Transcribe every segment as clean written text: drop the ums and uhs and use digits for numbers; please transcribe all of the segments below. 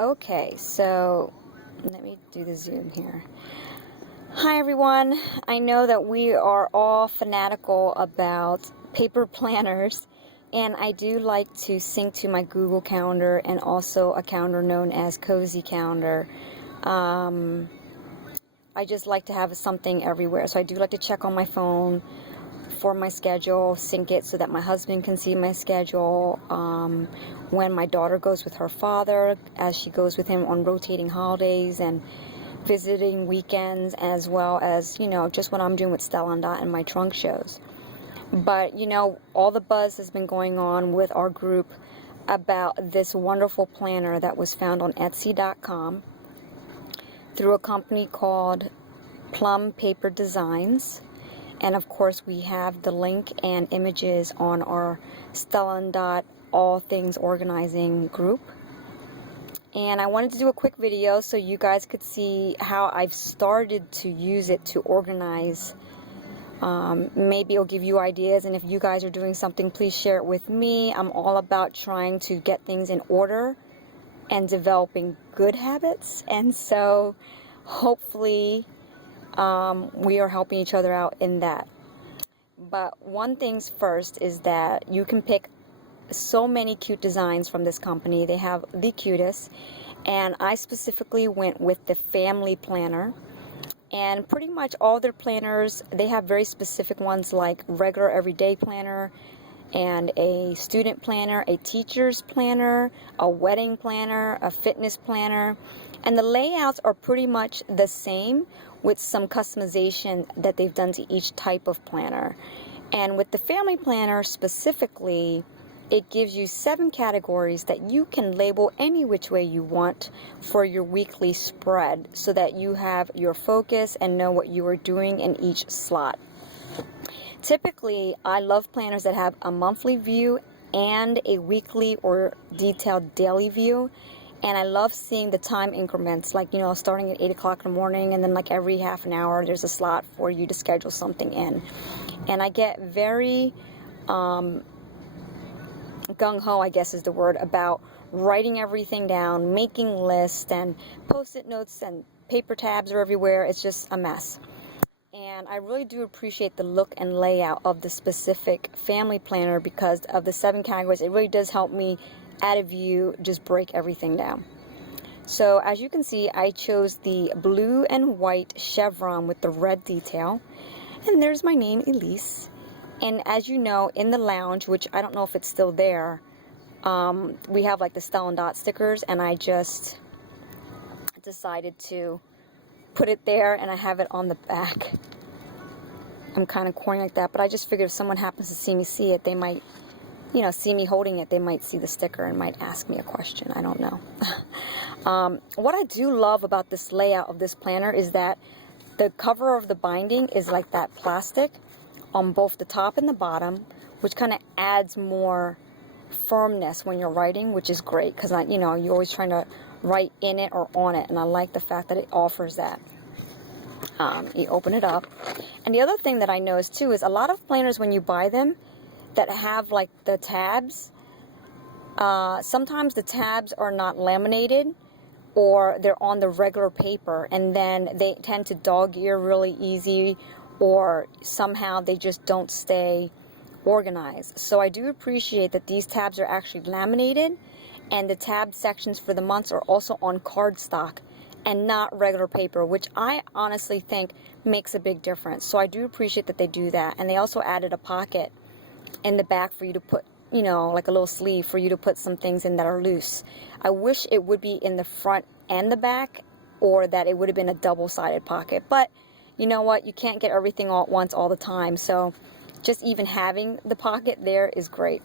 Okay, so let me do the zoom here. Hi everyone, I know that we are all fanatical about paper planners, and I do like to sync to my Google Calendar and also a calendar known as Cozy Calendar. I just like to have something everywhere, so I do like to check on my phone for my schedule, sync it so that my husband can see my schedule. When my daughter goes with her father, as she goes with him on rotating holidays and visiting weekends, as well as, just what I'm doing with Stella&Dot and my trunk shows. But, all the buzz has been going on with our group about this wonderful planner that was found on Etsy.com through a company called PlumPaper Designs. And of course, we have the link and images on our Stella&Dot All Things Organizing group. And I wanted to do a quick video so you guys could see how I've started to use it to organize. Maybe it'll give you ideas, and if you guys are doing something, please share it with me. I'm all about trying to get things in order and developing good habits, and so hopefully we are helping each other out in that. But one thing's first is that you can pick so many cute designs from this company. They have the cutest, and I specifically went with the family planner. And pretty much all their planners, they have very specific ones like regular everyday planner and a student planner, a teacher's planner, a wedding planner, a fitness planner. And the layouts are pretty much the same with some customization that they've done to each type of planner. And with the family planner specifically, it gives you 7 categories that you can label any which way you want for your weekly spread so that you have your focus and know what you are doing in each slot. Typically, I love planners that have a monthly view and a weekly or detailed daily view. And I love seeing the time increments, like, starting at 8 o'clock in the morning, and then like every half an hour, there's a slot for you to schedule something in. And I get very gung-ho, I guess is the word, about writing everything down, making lists, and post-it notes, and paper tabs are everywhere. It's just a mess. And I really do appreciate the look and layout of the specific family planner because of the 7 categories. It really does help me add a view, just break everything down. So as you can see, I chose the blue and white chevron with the red detail. And there's my name, Elise. And as you know, in the lounge, which I don't know if it's still there, we have like the Stella&Dot stickers, and I just decided to put it there, and I have it on the back. I'm kind of corny like that, but I just figured if someone happens to see me see it, they might, see me holding it, they might see the sticker and might ask me a question. I don't know. What I do love about this layout of this planner is that the cover of the binding is like that plastic on both the top and the bottom, which kind of adds more firmness when you're writing, which is great because you're always trying to write in it or on it, and I like the fact that it offers that. You open it up, and the other thing that I noticed too is a lot of planners, when you buy them that have like the tabs, sometimes the tabs are not laminated or they're on the regular paper, and then they tend to dog ear really easy, or somehow they just don't stay organized. So I do appreciate that these tabs are actually laminated, and the tab sections for the months are also on cardstock and not regular paper, which I honestly think makes a big difference. So I do appreciate that they do that. And they also added a pocket in the back for you to put, like a little sleeve for you to put some things in that are loose. I wish it would be in the front and the back, or that it would have been a double-sided pocket. But you know what? You can't get everything all at once all the time. So just even having the pocket there is great.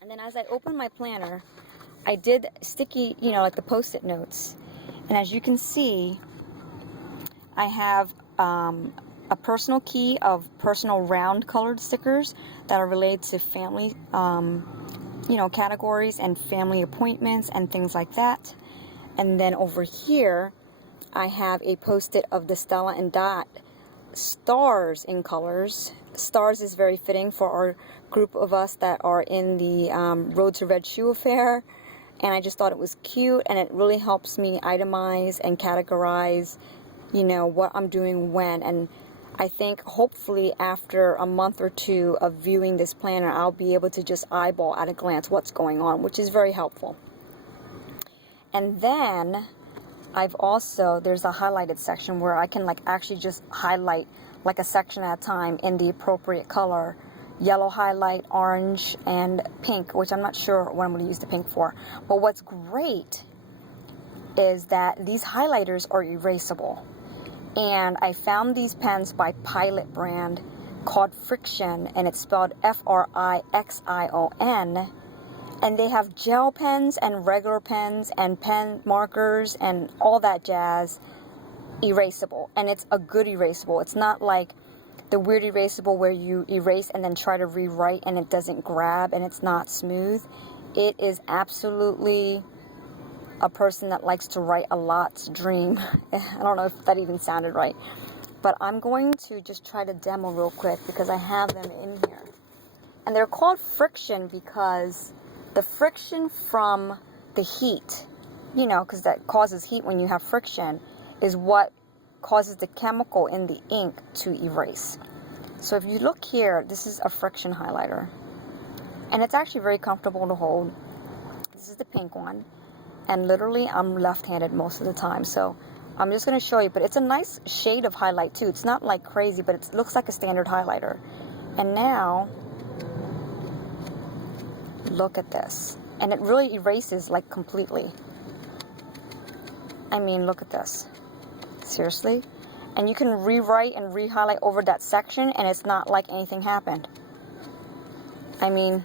And then as I opened my planner, I did sticky, like the post-it notes. And as you can see, I have a personal key of personal round colored stickers that are related to family, categories and family appointments and things like that. And then over here, I have a post-it of the Stella&Dot stars in colors. Stars is very fitting for our group of us that are in the Road to Red Shoe affair. and I just thought it was cute, and it really helps me itemize and categorize, you know, what I'm doing when. And I think hopefully after a month or two of viewing this planner, I'll be able to just eyeball at a glance what's going on, which is very helpful. And then I've also, there's a highlighted section where I can like actually just highlight like a section at a time in the appropriate color. Yellow highlight, orange, and pink, which I'm not sure what I'm going to use the pink for. But what's great is that these highlighters are erasable. And I found these pens by Pilot brand called Frixion, and it's spelled Frixion. And they have gel pens and regular pens and pen markers and all that jazz erasable. And it's a good erasable. It's not like the weird erasable where you erase and then try to rewrite and it doesn't grab and it's not smooth. It is absolutely a person that likes to write a lot's dream. I don't know if that even sounded right. But I'm going to just try to demo real quick because I have them in here. And they're called Frixion because the friction from the heat, you know, because that causes heat when you have friction, is what causes the chemical in the ink to erase. So if you look here, this is a Frixion highlighter, and it's actually very comfortable to hold. This is the pink one, and literally I'm left-handed most of the time, so I'm just going to show you. But it's a nice shade of highlight too. It's not like crazy, but it looks like a standard highlighter. And now look at this, and it really erases like completely. I mean, look at this. Seriously. And you can rewrite and re-highlight over that section and it's not like anything happened. I mean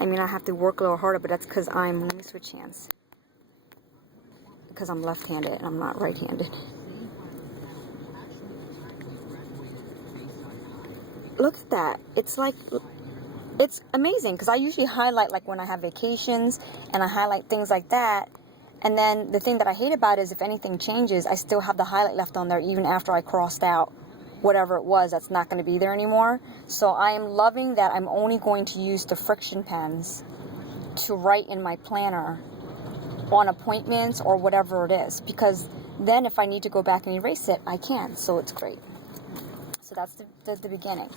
I have to work a little harder, but that's because let me switch hands, because I'm left-handed and I'm not right-handed. Look at that. It's like, it's amazing, because I usually highlight like when I have vacations and I highlight things like that. And then the thing that I hate about it is if anything changes, I still have the highlight left on there even after I crossed out whatever it was that's not going to be there anymore. So I am loving that I'm only going to use the Frixion pens to write in my planner on appointments or whatever it is, because then if I need to go back and erase it, I can. So it's great. So that's the beginning.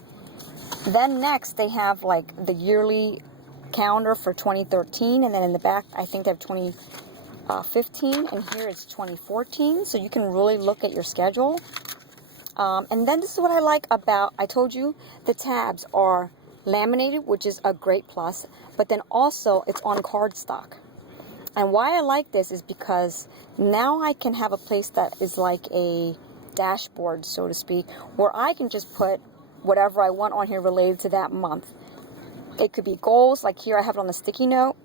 Then next they have like the yearly calendar for 2013, and then in the back I think they have 2015, and here it's 2014, so you can really look at your schedule. And then this is what I like about, I told you, the tabs are laminated, which is a great plus, but then also it's on cardstock. And why I like this is because now I can have a place that is like a dashboard, so to speak, where I can just put whatever I want on here related to that month. It could be goals, like here I have it on a sticky note.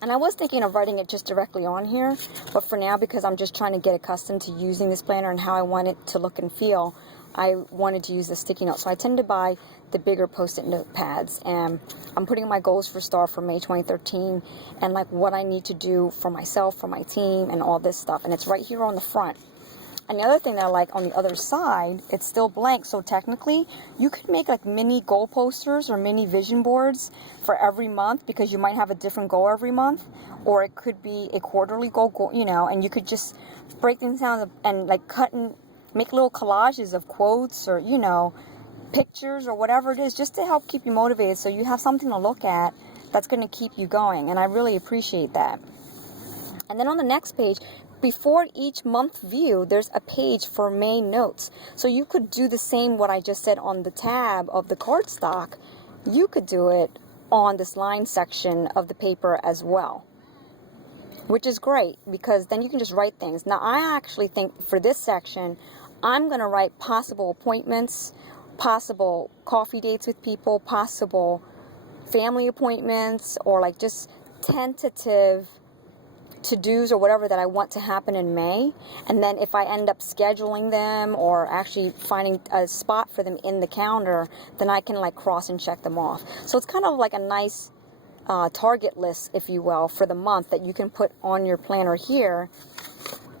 And I was thinking of writing it just directly on here, but for now, because I'm just trying to get accustomed to using this planner and how I want it to look and feel, I wanted to use the sticky note. So I tend to buy the bigger post-it note pads, and I'm putting my goals for STAR for May 2013 and like what I need to do for myself, for my team, and all this stuff. And it's right here on the front. And the other thing that I like on the other side, it's still blank, so technically you could make like mini goal posters or mini vision boards for every month, because you might have a different goal every month, or it could be a quarterly goal, you know, and you could just break things down and like cut and make little collages of quotes or, you know, pictures or whatever it is, just to help keep you motivated, so you have something to look at that's going to keep you going. And I really appreciate that. And then on the next page, before each month view, there's a page for May notes. So you could do the same what I just said on the tab of the cardstock. You could do it on this line section of the paper as well, which is great, because then you can just write things. Now I actually think for this section, I'm going to write possible appointments, possible coffee dates with people, possible family appointments, or like just tentative to-dos or whatever that I want to happen in May. And then if I end up scheduling them or actually finding a spot for them in the calendar, then I can like cross and check them off. So it's kind of like a nice target list, if you will, for the month that you can put on your planner here,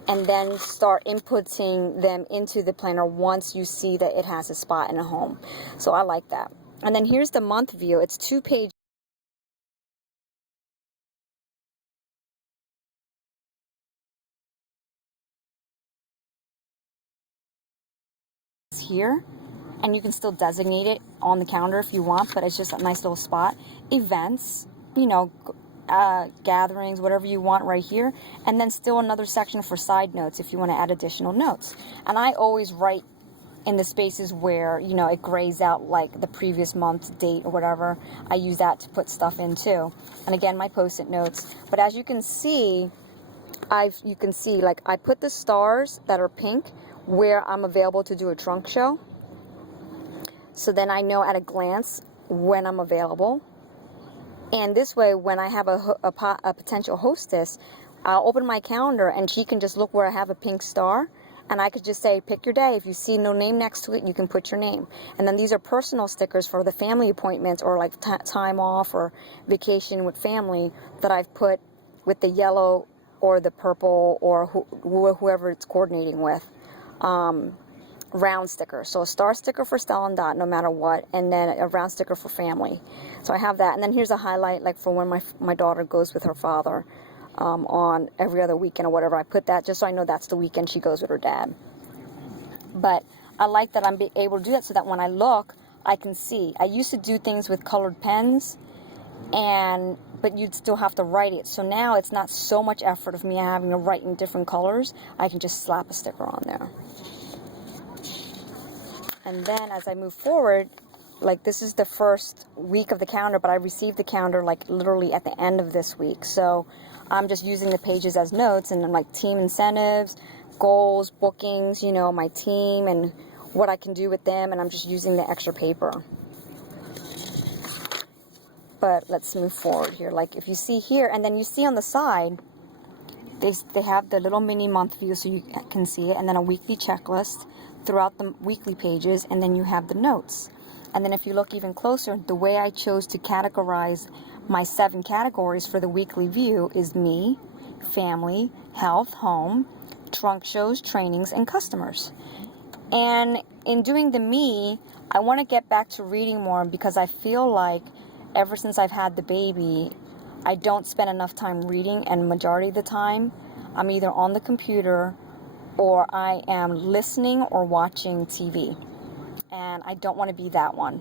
and then start inputting them into the planner once you see that it has a spot and a home. So I like that. And then here's the month view. It's 2 pages. here, and you can still designate it on the calendar if you want, but it's just a nice little spot. Events, you know, gatherings, whatever you want right here, and then still another section for side notes if you want to add additional notes. And I always write in the spaces where, you know, it grays out like the previous month's date or whatever. I use that to put stuff in too. And again, my post-it notes. But as you can see, like I put the stars that are pink where I'm available to do a trunk show. So then I know at a glance when I'm available. And this way, when I have a potential hostess, I'll open my calendar and she can just look where I have a pink star. And I could just say, pick your day. If you see no name next to it, you can put your name. And then these are personal stickers for the family appointments or like time off or vacation with family that I've put with the yellow or the purple or whoever it's coordinating with. Round sticker. So a star sticker for Stella&Dot no matter what, and then a round sticker for family. So I have that. And then here's a highlight like for when my daughter goes with her father on every other weekend or whatever. I put that just so I know that's the weekend she goes with her dad. But I like that I'm able to do that so that when I look, I can see. I used to do things with colored pens, but you'd still have to write it. So now it's not so much effort of me having to write in different colors. I can just slap a sticker on there. And then as I move forward, like this is the first week of the calendar, but I received the calendar like literally at the end of this week. So I'm just using the pages as notes, and then like team incentives, goals, bookings, you know, my team and what I can do with them, and I'm just using the extra paper. But let's move forward here. Like if you see here, and then you see on the side, they have the little mini month view so you can see it, and then a weekly checklist throughout the weekly pages, and then you have the notes. And then if you look even closer, the way I chose to categorize my 7 categories for the weekly view is me, family, health, home, trunk shows, trainings, and customers. And in doing the me, I want to get back to reading more because I feel like ever since I've had the baby, I don't spend enough time reading, and majority of the time I'm either on the computer or I am listening or watching TV. And I don't want to be that one.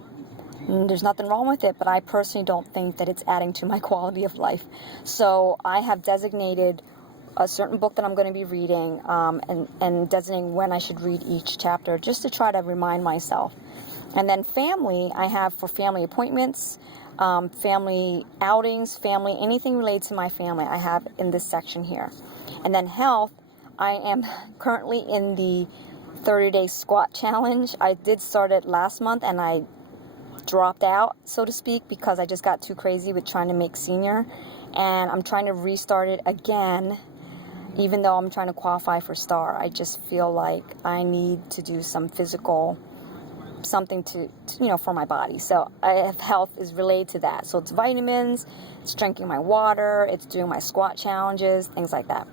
And there's nothing wrong with it, but I personally don't think that it's adding to my quality of life. So I have designated a certain book that I'm going to be reading and designating when I should read each chapter just to try to remind myself. And then family, I have for family appointments, family outings, family, anything related to my family, I have in this section here. And then health, I am currently in the 30-day squat challenge. I did start it last month and I dropped out, so to speak, because I just got too crazy with trying to make senior. And I'm trying to restart it again, even though I'm trying to qualify for STAR. I just feel like I need to do some physical, something to you know, for my body. So health is related to that. So it's vitamins, it's drinking my water, it's doing my squat challenges, things like that.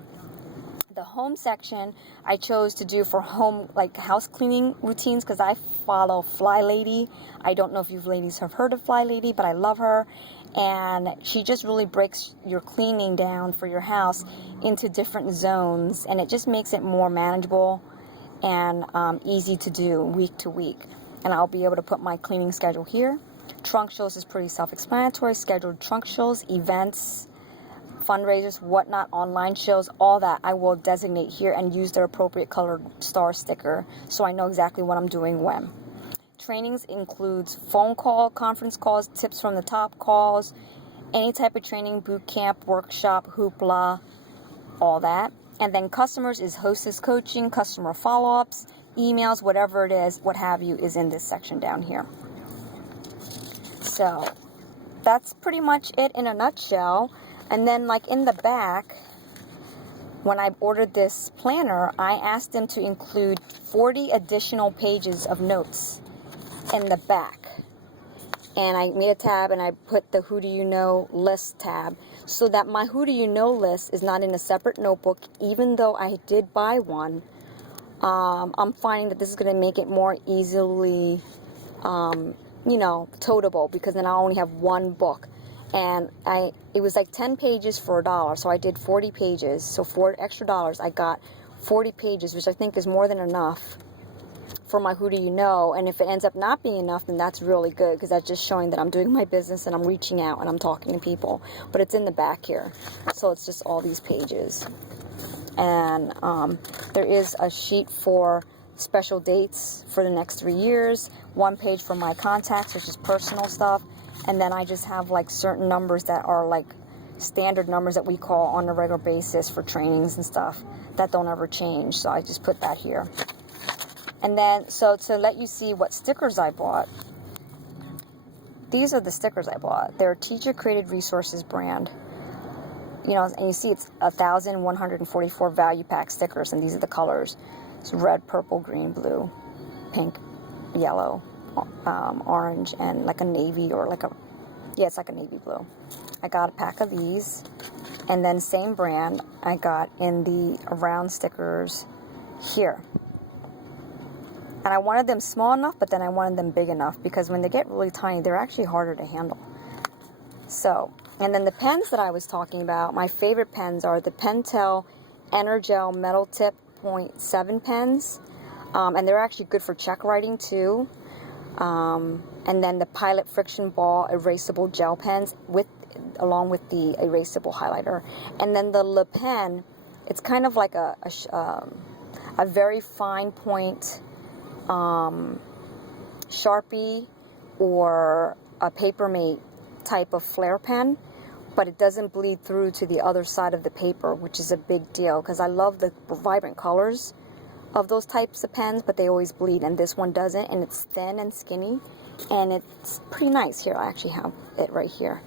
The home section I chose to do for home, like house cleaning routines, because I follow Fly Lady. I don't know if you ladies have heard of Fly Lady, but I love her. And she just really breaks your cleaning down for your house into different zones, and it just makes it more manageable and easy to do week to week. And I'll be able to put my cleaning schedule here. Trunk shows is pretty self-explanatory. Scheduled trunk shows, events, fundraisers, whatnot, online shows, all that I will designate here and use their appropriate colored star sticker so I know exactly what I'm doing when. Trainings includes phone call, conference calls, tips from the top calls, any type of training, boot camp, workshop, hoopla, all that. And then customers is hostess coaching, customer follow-ups, emails, whatever it is, what have you, is in this section down here. So that's pretty much it in a nutshell. And then like in the back, when I ordered this planner, I asked them to include 40 additional pages of notes in the back. And I made a tab and I put the Who Do You Know list tab so that my Who Do You Know list is not in a separate notebook. Even though I did buy one, I'm finding that this is going to make it more easily, you know, toteable, because then I only have one book. And it was like 10 pages for $1, so I did 40 pages. So for extra dollars, I got 40 pages, which I think is more than enough for my who do you know, and if it ends up not being enough, then that's really good, because that's just showing that I'm doing my business and I'm reaching out and I'm talking to people. But it's in the back here, so it's just all these pages. And there is a sheet for special dates for the next 3 years, 1 page for my contacts, which is personal stuff, and then I just have like certain numbers that are like standard numbers that we call on a regular basis for trainings and stuff that don't ever change, so I just put that here. And then, so to let you see what stickers I bought, these are the stickers I bought. They're Teacher Created Resources brand. You know, and you see it's 1,144 value pack stickers, and these are the colors. It's red, purple, green, blue, pink, yellow, orange, and like a navy, or like a, yeah, it's like a navy blue. I got a pack of these, and then same brand I got in the round stickers here. And I wanted them small enough, but then I wanted them big enough, because when they get really tiny, they're actually harder to handle. So, and then the pens that I was talking about, my favorite pens are the Pentel Energel Metal Tip 0.7 pens. And they're actually good for check writing too. And then the Pilot Frixion Ball Erasable Gel pens along with the erasable highlighter. And then the Le Pen, it's kind of like a very fine point Sharpie or a Papermate type of flare pen, but it doesn't bleed through to the other side of the paper, which is a big deal, because I love the vibrant colors of those types of pens, but they always bleed, and this one doesn't, and it's thin and skinny, and it's pretty nice. Here, I actually have it right here,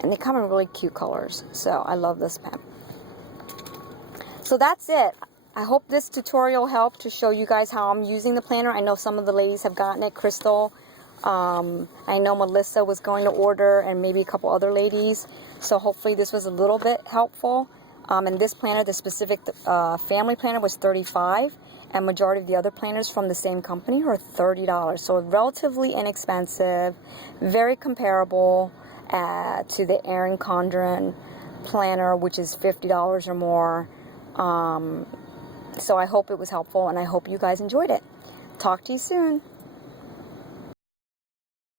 and they come in really cute colors, so I love this pen. So that's it. I hope this tutorial helped to show you guys how I'm using the planner. I know some of the ladies have gotten it. Crystal, I know Melissa was going to order, and maybe a couple other ladies. So hopefully this was a little bit helpful. And this planner, the specific family planner, was $35, and majority of the other planners from the same company are $30. So relatively inexpensive, very comparable to the Erin Condren planner, which is $50 or more. So I hope it was helpful, and I hope you guys enjoyed it. Talk to you soon.